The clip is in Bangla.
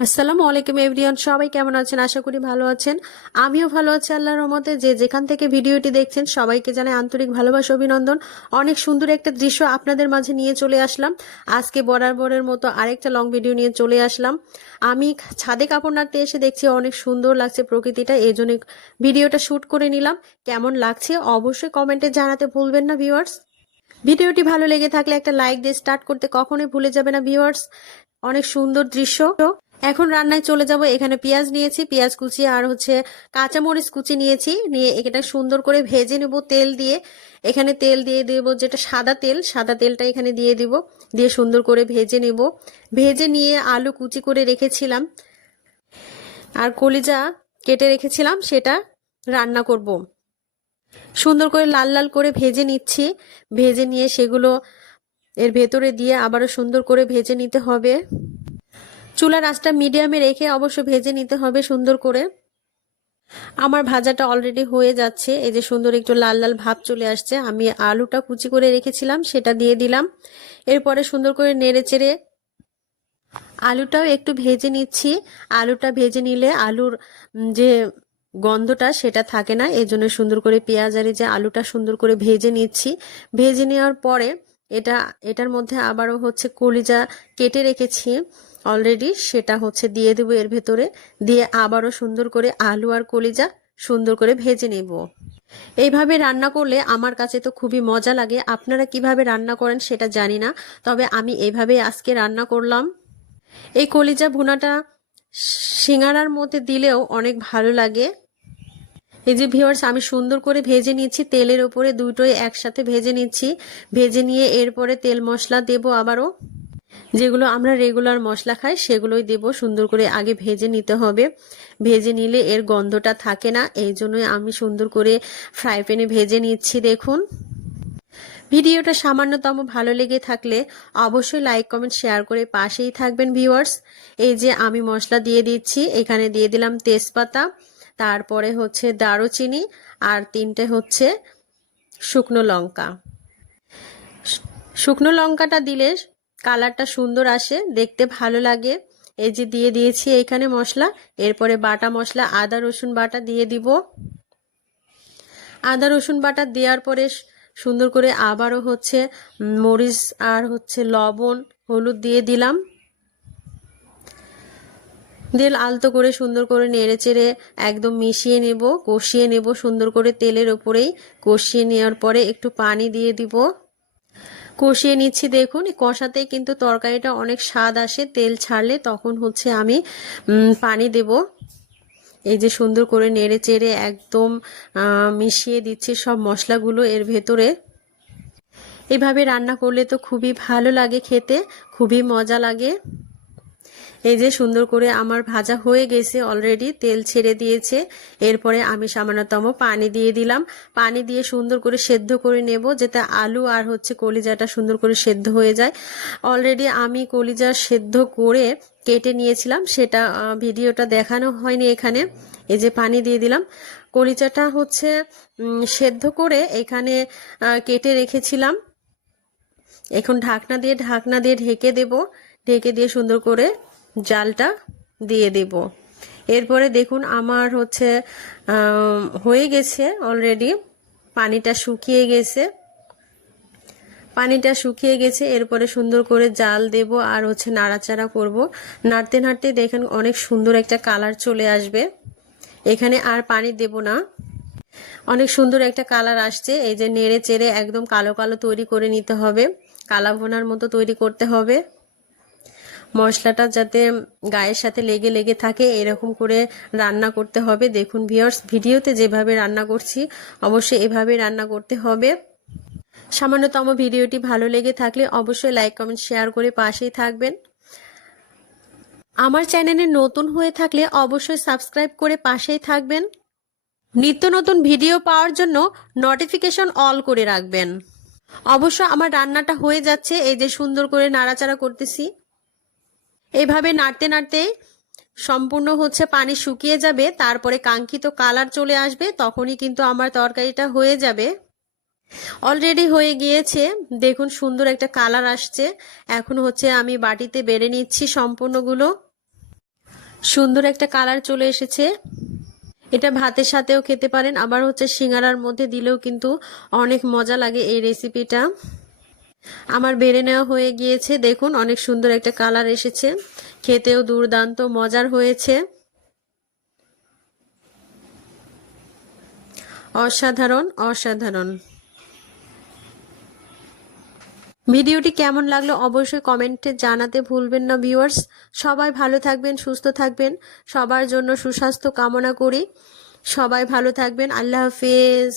আসসালামু আলাইকুম এভরিওয়ান, সবাই কেমন আছেন? আশা করি ভালো আছেন। আমিও ভালো আছি আল্লাহর রহমতে। যে যেখান থেকে ভিডিওটি দেখছেন সবাইকে জানাই আন্তরিক ভালোবাসা, অভিনন্দন। অনেক সুন্দর একটা দৃশ্য আপনাদের মাঝে নিয়ে চলে আসলাম। আজকে বরাবরের মতো আরেকটা লং ভিডিও নিয়ে চলে আসলাম। আমি ছাদে কাপড় নাড়তে এসে দেখছি অনেক সুন্দর লাগছে প্রকৃতিটা, এই জন্য ভিডিওটা শ্যুট করে নিলাম। কেমন লাগছে অবশ্যই কমেন্টে জানাতে ভুলবেন না ভিউয়ার্স। ভিডিওটি ভালো লেগে থাকলে একটা লাইক দিয়ে স্টার্ট করতে কখনোই ভুলে যাবে না ভিউয়ার্স। অনেক সুন্দর দৃশ্য। এখন রান্নায় চলে যাব। এখানে পেঁয়াজ নিয়েছি, পেঁয়াজ কুচি আর কাঁচামরিচ কুচি নিয়েছি, নিয়ে এটা সুন্দর করে ভেজে নেব তেল দিয়ে। এখানে তেল দিয়ে দেব যেটা সাদা তেল, সাদা তেলটা এখানে দিয়ে দিব, দিয়ে সুন্দর করে ভেজে নেব। ভেজে নিয়ে আলু কুচি করে রেখেছিলাম আর কলিজা কেটে রেখেছিলাম, সেটা রান্না করব। সুন্দর করে লাল লাল করে ভেজে নিচ্ছি। ভেজে নিয়ে সেগুলো এর ভেতরে দিয়ে আবারও সুন্দর করে ভেজে নিতে হবে। চুলার আঁচটা মিডিয়ামে রেখে অবশ্য ভেজে নিতে হবে সুন্দর করে। আমার ভাজাটা অলরেডি হয়ে যাচ্ছে, এই যে সুন্দর একটু লাল লাল ভাব চলে আসছে। আমি আলুটা কুচি করে রেখেছিলাম সেটা দিয়ে দিলাম। এরপরে সুন্দর করে নেড়ে চেড়ে আলুটাও একটু ভেজে নিচ্ছি। আলুটা ভেজে নিলে আলুর যে গন্ধটা সেটা থাকে না, এই জন্য সুন্দর করে পেঁয়াজ আর যে আলুটা সুন্দর করে ভেজে নিচ্ছি। ভেজে নেওয়ার পরে এটার মধ্যে আবারও কলিজা কেটে রেখেছি অলরেডি, সেটা দিয়ে দেবো এর ভেতরে। দিয়ে আবারও সুন্দর করে আলু আর কলিজা সুন্দর করে ভেজে নেব। এইভাবে রান্না করলে আমার কাছে তো খুবই মজা লাগে। আপনারা কিভাবে রান্না করেন সেটা জানি না, তবে আমি এইভাবে আজকে রান্না করলাম। এই কলিজা ভুনাটা সিঙ্গারার মধ্যে দিলেও অনেক ভালো লাগে। এই যে ভিউয়ার্স, আমি সুন্দর করে ভেজে নিচ্ছি, তেলের উপরে দুটোই একসাথে ভেজে নিচ্ছি। ভেজে নিয়ে এরপরে তেল মশলা দেব, আবারও যেগুলো আমরা রেগুলার মশলা খাই সেগুলোই দেব। সুন্দর করে আগে ভেজে নিতে হবে, ভেজে নিলে এর গন্ধটা থাকে না, এই জন্যই আমি সুন্দর করে ফ্রাই প্যানে ভেজে নিচ্ছি। দেখুন, ভিডিওটা সামান্যতম ভালো লেগে থাকলে অবশ্যই লাইক কমেন্ট শেয়ার করে পাশেই থাকবেন ভিউয়ার্স। এই যে আমি মশলা দিয়ে দিচ্ছি, এখানে দিয়ে দিলাম তেজপাতা, তারপরে দারুচিনি আর 3টে শুকনো লঙ্কা। শুকনো লঙ্কাটা দিলে কালারটা সুন্দর আসে, দেখতে ভালো লাগে। এই যে দিয়ে দিয়েছি এখানে মশলা। এরপরে বাটা মশলা আদা রসুন বাটা দিয়ে দিব। আদা রসুন বাটা দেওয়ার পরে সুন্দর করে আবারও মরিচ আর লবণ হলুদ দিয়ে দিলাম। দিয়ে আলতো করে সুন্দর করে নেড়ে চেড়ে একদম মিশিয়ে নেব, কষিয়ে নেব সুন্দর করে তেলের ওপরেই। কষিয়ে নেওয়ার পরে একটু পানি দিয়ে দিব, কষিয়ে নিচ্ছি। দেখুন, কষাতেই কিন্তু তরকারিটা অনেক স্বাদ আসে। তেল ছাড়লে তখন আমি পানি দেব। এই যে সুন্দর করে নেড়ে চেড়ে একদম মিশিয়ে দিচ্ছি সব মশলাগুলো এর ভেতরে। এভাবে রান্না করলে তো খুবই ভালো লাগে খেতে, খুবই মজা লাগে। এই যে সুন্দর করে আমার ভাজা হয়ে গেছে, অলরেডি তেল ছেড়ে দিয়েছে। এরপরে আমি সামান্যতম পানি দিয়ে দিলাম। পানি দিয়ে সুন্দর করে সেদ্ধ করে নেব, যাতে আলু আর কলিজাটা সুন্দর করে সেদ্ধ হয়ে যায়। অলরেডি আমি কলিজা সেদ্ধ করে কেটে নিয়েছিলাম, সেটা ভিডিওটা দেখানো হয়নি এখানে। এই যে পানি দিয়ে দিলাম। কলিজাটা সেদ্ধ করে এখানে কেটে রেখেছিলাম। এখন ঢাকনা দিয়ে ঢেকে দেব। ঢেকে দিয়ে সুন্দর করে জালটা দিয়ে দেব। এরপরে দেখুন আমার হয়ে গেছে অলরেডি, পানিটা শুকিয়ে গেছে। এরপরে সুন্দর করে জাল দেব আর নাড়াচাড়া করব। নাড়তে নাড়তে দেখেন অনেক সুন্দর একটা কালার চলে আসবে। এখানে আর পানি দেব না, অনেক সুন্দর একটা কালার আসছে। এই যে নেড়ে চেড়ে একদম কালো কালো তৈরি করে নিতে হবে, কালা ভুনার মতো তৈরি করতে হবে। মশলাটা যাতে গায়ের সাথে লেগে লেগে থাকে এরকম করে রান্না করতে হবে। দেখুন ভিউয়ার্স, ভিডিওতে যেভাবে রান্না করছি অবশ্যই এভাবে রান্না করতে হবে। সামান্যতম ভিডিওটি ভালো লেগে থাকলে অবশ্যই লাইক কমেন্ট শেয়ার করে পাশেই থাকবেন। আমার চ্যানেলে নতুন হয়ে থাকলে অবশ্যই সাবস্ক্রাইব করে পাশেই থাকবেন। নিত্য নতুন ভিডিও পাওয়ার জন্য নোটিফিকেশন অল করে রাখবেন। অবশ্য আমার রান্নাটা হয়ে যাচ্ছে, এই যে সুন্দর করে নাড়াচাড়া করতেছি। এইভাবে নাড়তে নাড়তে সম্পূর্ণ পানি শুকিয়ে যাবে, তারপরে কাঙ্ক্ষিত কালার চলে আসবে, তখনই কিন্তু আমার তরকারিটা হয়ে যাবে। অলরেডি হয়ে গিয়েছে, দেখুন সুন্দর একটা কালার আসছে। এখন আমি বাটিতে বেড়ে নিচ্ছি সম্পূর্ণগুলো। সুন্দর একটা কালার চলে এসেছে। এটা ভাতের সাথেও খেতে পারেন, আবার হচ্ছে সিঙ্গারার মধ্যে দিলেও কিন্তু অনেক মজা লাগে এই রেসিপিটা। আমার বেড়ে নেওয়া হয়ে গিয়েছে, দেখুন অনেক সুন্দর একটা কালার এসেছে, খেতেও দুর্দান্ত মজার হয়েছে, অসাধারণ অসাধারণ। ভিডিওটি কেমন লাগলো অবশ্যই কমেন্টে জানাতে ভুলবেন না ভিউয়ার্স। সবাই ভালো থাকবেন, সুস্থ থাকবেন, সবার জন্য সুস্বাস্থ্য কামনা করি। সবাই ভালো থাকবেন, আল্লাহ হাফেজ।